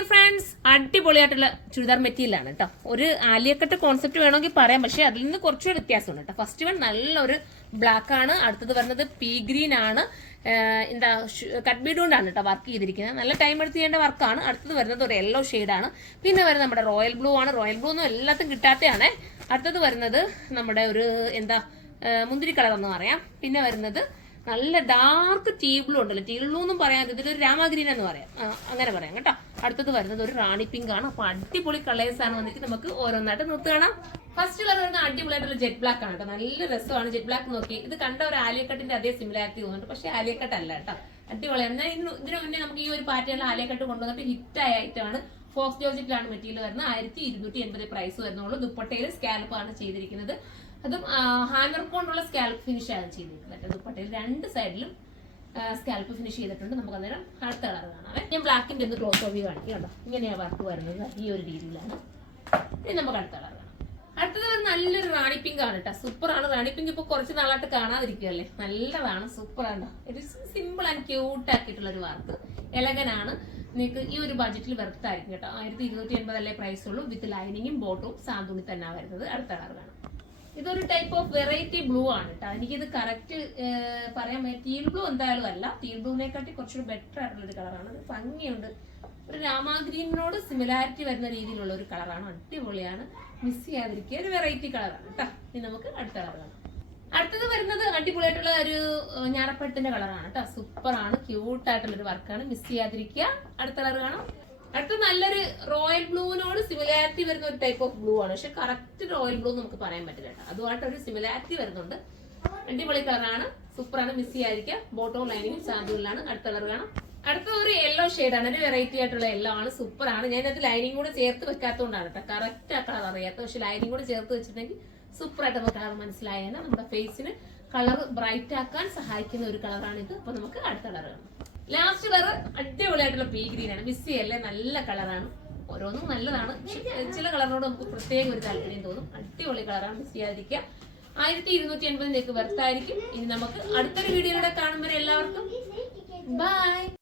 Dear friends, അടിപൊളിയായിട്ടുള്ള ചുരിദാർ മെറ്റീരിയലാണ് കേട്ടോ. ഒരു ആലിയക്കട്ട് കോൺസെപ്റ്റ് വേണമെങ്കിൽ പറയാം, പക്ഷെ അതിൽ നിന്ന് കുറച്ചൊരു വ്യത്യാസമുണ്ട് കേട്ടോ. ഫസ്റ്റ് വൺ നല്ലൊരു ബ്ലാക്ക് ആണ്, അടുത്തത് വരുന്നത് പീ ഗ്രീൻ ആണ്. എന്താ കട്ട് ബീഡ് കൊണ്ടാണ് കേട്ടോ വർക്ക് ചെയ്തിരിക്കുന്നത്. നല്ല ടൈം എടുത്ത് ചെയ്യേണ്ട വർക്കാണ്. അടുത്തത് വരുന്നത് ഒരു യെല്ലോ ഷെയ്ഡാണ്. പിന്നെ വരുന്നത് നമ്മുടെ റോയൽ ബ്ലൂ ആണ്. റോയൽ ബ്ലൂ ഒന്നും എല്ലാത്തും കിട്ടാത്തതാണ്. അടുത്തത് വരുന്നത് നമ്മുടെ ഒരു മുന്തിരി കളർ എന്ന് പറയാം. പിന്നെ വരുന്നത് നല്ല ഡാർക്ക് ടീ ബ്ലൂ ഉണ്ടല്ലോ, ടീ ബ്ലൂ എന്നും പറയാം, ഇതിലൊരു രാമഗ്രീൻ എന്ന് പറയാം, അങ്ങനെ പറയാം കേട്ടോ. അടുത്തത് വരുന്നത് ഒരു റാണി പിങ്ക് ആണ്. അപ്പൊ അടിപൊളി കളേഴ്സ് ആണ് വന്നിട്ട് നമുക്ക് ഓരോന്നായിട്ട് നിർത്ത് കാണാം. ഫസ്റ്റ് കളർ വരുന്നത് അടിപൊളിയായിട്ടുള്ള ജെറ്റ് ബ്ലാക്ക് ആണ് കേട്ടോ. നല്ല രസമാണ് ജെറ്റ് ബ്ലാക്ക്. നോക്കി ഇത് കണ്ട ഒരു ആലിയക്കട്ടിന്റെ അതേ സിമിലാരിറ്റി തോന്നുന്നുണ്ട്, പക്ഷെ ആലിയക്കട്ട് അല്ല കേട്ടോ. അടിപൊളിയാണ്. ഇതിനു മുന്നേ നമുക്ക് ഈ ഒരു പാറ്റേണിൽ ആലിയക്കട്ട് കൊണ്ടുവന്നിട്ട് ഹിറ്റായ ഐറ്റമാണ്. ഫോക്സ് ജോർജറ്റിലാണ് മെറ്റീരിയൽ വരുന്നത്. 1280 പ്രൈസ് വരുന്നുള്ളൂ. ദുപ്പട്ടയിൽ സ്കാൽപ്പ് ആണ് ചെയ്തിരിക്കുന്നത്. അതും ഹാൻഡ് വർക്ക് കൊണ്ടുള്ള സ്കാൽപ്പ് ഫിനിഷ് ആണ് ചെയ്തിരിക്കുന്നത്. ദുപ്പട്ടയിൽ രണ്ട് സൈഡിലും സ്കാൽപ്പ് ഫിനിഷ് ചെയ്തിട്ടുണ്ട്. നമുക്ക് അന്നേരം അടുത്ത കളർ കാണാവേ. ഞാൻ ബ്ലാക്കിന്റെ ഒന്ന് ക്ലോസ് ഓഫ് കാണിക്കും കേട്ടോ. ഇങ്ങനെയാ വർക്ക് വരുന്നത്, ഈ ഒരു രീതിയിലാണ്. ഇനി നമുക്ക് അടുത്ത കളർ കാണാം. അടുത്തത് നല്ലൊരു റാണി പിങ്ക് ആണ് കേട്ടോ. സൂപ്പർ ആണ്. റാണി പിങ്ക് ഇപ്പൊ കുറച്ച് നാളായിട്ട് കാണാതിരിക്കുകയല്ലേ, നല്ലതാണ്, സൂപ്പർ ആണ്. ഒരു സിമ്പിൾ ആൻഡ് ക്യൂട്ട് ആക്കിയിട്ടുള്ള ഒരു വർക്ക്, എലഗനാണ്. നിങ്ങൾക്ക് ഈ ഒരു ബഡ്ജറ്റിൽ വെറുത്തായിരിക്കും കേട്ടോ. 1280 അല്ലേ പ്രൈസ് ഉള്ളൂ. വിത്ത് ലൈനിങ്ങും ബോട്ടും സാന്തുണി തന്നെ വരുന്നത്. അടുത്ത കളർ കാണാം. ഇതൊരു ടൈപ്പ് ഓഫ് വെറൈറ്റി ബ്ലൂ ആണ് കേട്ടോ. എനിക്കിത് കറക്റ്റ് പറയാൻ പറ്റും. ടീൽ ബ്ലൂ എന്തായാലും അല്ല, ടീൽ ബ്ലൂവിനെക്കാട്ടി കുറച്ചുകൂടി ബെറ്റർ ആയിട്ടുള്ള ഒരു കളറാണ്. ഭംഗിയുണ്ട്. ഒരു രാമാഗ്രീനോട് സിമിലാരിറ്റി വരുന്ന രീതിയിലുള്ള ഒരു കളറാണ്. അടിപൊളിയാണ്. മിസ് ചെയ്യാതിരിക്കുക. ഒരു വെറൈറ്റി കളറാണ് കേട്ടോ. ഇനി നമുക്ക് അടുത്ത കളർ കാണാം. അടുത്തത് വരുന്നത് അടിപൊളിയായിട്ടുള്ള ഒരു ഞാറപ്പഴത്തിന്റെ കളറാണ് കേട്ടോ. സൂപ്പർ ആണ്. ക്യൂട്ട് ആയിട്ടുള്ള ഒരു വർക്കാണ്. മിസ് ചെയ്യാതിരിക്കുക. അടുത്ത കളർ കാണാം. അടുത്ത നല്ലൊരു റോയൽ ബ്ലൂവിനോട് സിമിലാരിറ്റി വരുന്ന ഒരു ടൈപ്പ് ഓഫ് ബ്ലൂ ആണ്, പക്ഷെ കറക്റ്റ് റോയൽ ബ്ലൂ നമുക്ക് പറയാൻ പറ്റില്ല കേട്ടോ. അതുമായിട്ട് ഒരു സിമിലാരിറ്റി വരുന്നുണ്ട്. അടിപൊളി കളറാണ്. സൂപ്പറാണ്. മിസ് ചെയ്യാതിരിക്കുക. ബോട്ടവും ലൈനിങ്ങും സാന്തുവിലാണ്. അടുത്ത കളർ കാണാം. അടുത്ത ഒരു യെല്ലോ ഷെയ്ഡാണ്. ഒരു വെറൈറ്റി ആയിട്ടുള്ള യെല്ലോ ആണ്. സൂപ്പറാണ്. ഞാനത് ലൈനിങ് കൂടെ ചേർത്ത് വെക്കാത്തതുകൊണ്ടാണ് കേട്ടോ കറക്റ്റ് ആ കളർ അറിയാത്തത്. പക്ഷെ ലൈനിങ് കൂടെ ചേർത്ത് വെച്ചിട്ടുണ്ടെങ്കിൽ സൂപ്പറായിട്ട് കളർ മനസ്സിലായാൽ നമ്മുടെ ഫേസിന് കളർ ബ്രൈറ്റ് ആക്കാൻ സഹായിക്കുന്ന ഒരു കളറാണ് ഇത്. അപ്പൊ നമുക്ക് അടുത്ത കളർ കാണാം. ലാസ്റ്റ് കളർ അടിപൊളിയായിട്ടുള്ള പീ ഗ്രീൻ ആണ്. മിസ് ചെയ്യല്ലേ, നല്ല കളറാണ്. ഓരോന്നും നല്ലതാണ്, പക്ഷെ ചില കളറിനോട് നമുക്ക് പ്രത്യേക ഒരു താല്പര്യം തോന്നും. അടിപൊളി കളറാണ്. മിസ് ചെയ്യാതിരിക്കുക. 1280 വെർത്തായിരിക്കും. ഇനി നമുക്ക് അടുത്തൊരു വീഡിയോയിലൂടെ കാണുമ്പോൾ എല്ലാവർക്കും ബൈ.